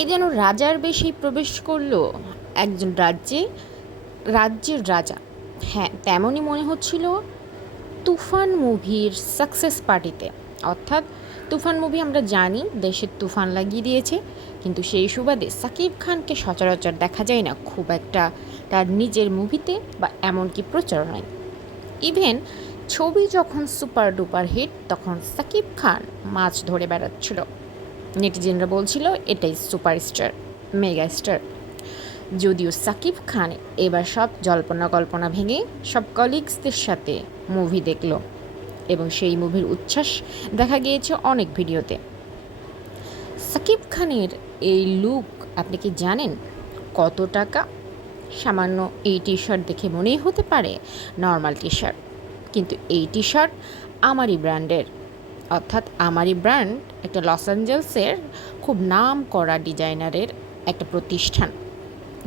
এ যেন রাজার বেশেই প্রবেশ করলো একজন রাজ্যের রাজা। হ্যাঁ, তেমনই মনে হচ্ছিল তুফান মুভির সাকসেস পার্টিতে। অর্থাৎ তুফান মুভি আমরা জানি দেশের তুফান লাগিয়ে দিয়েছে, কিন্তু সেই সুবাদে সাকিব খানকে সচরাচর দেখা যায় না খুব একটা তার নিজের মুভিতে বা এমনকি প্রচারণায়। ইভেন ছবি যখন সুপার ডুপার হিট তখন সাকিব খান মাছ ধরে বেড়াচ্ছিল। নেটিজেনরা বলছিল এটাই সুপারস্টার, মেগা স্টার। যদিও সাকিব খান এবার সব জল্পনা কল্পনা ভেঙে সব কলিগসদের সাথে মুভি দেখল এবং সেই মুভির উচ্ছ্বাস দেখা গিয়েছে অনেক ভিডিওতে। সাকিব খানের এই লুক আপনি কি জানেন কত টাকা? সামান্য এই টি শার্ট দেখে মনেই হতে পারে নর্মাল টি শার্ট, কিন্তু এই টি শার্ট আমারই ব্র্যান্ডের। অর্থাৎ আমারই ব্র্যান্ড একটা লস অ্যাঞ্জেলসের খুব নাম করা ডিজাইনারের একটা প্রতিষ্ঠান,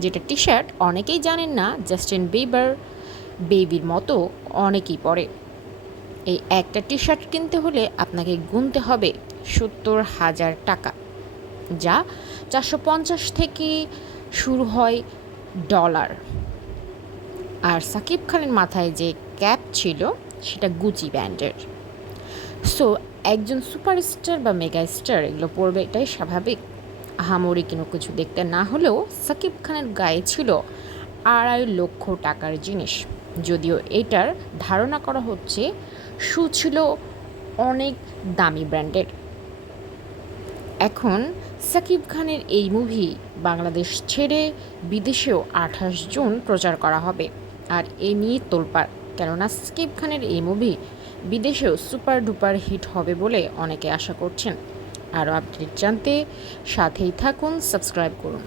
যেটা টি শার্ট অনেকেই জানেন না জাস্টিন বিবার বেবির মতো অনেকেই পরে। এই একটা টি শার্ট কিনতে হলে আপনাকে গুনতে হবে 70,000 টাকা, যা 450 থেকে শুরু হয় ডলার। আর সাকিব খানের মাথায় যে ক্যাপ ছিল সেটা গুচি ব্র্যান্ডের। সো একজন সুপারস্টার বা মেগা স্টার এগুলো পড়বে, এটাই স্বাভাবিক। আহামরি কোনো কিছু দেখতে না হলেও সাকিব খানের গায়ে ছিল 2.5 লক্ষ টাকার জিনিস। যদিও এটার ধারণা করা হচ্ছে শু ছিল অনেক দামি ব্র্যান্ডের। এখন সাকিব খানের এই মুভি বাংলাদেশ ছেড়ে বিদেশেও 28 জুন প্রচার করা হবে। আর এ নিয়ে তোলপাড়, কেননা সাকিব খানের এই মুভি বিদেশেও সুপার ডুপার হিট হবে বলে অনেকে আশা করছেন। আরও আপডেট জানতে সাথেই থাকুন, সাবস্ক্রাইব করুন।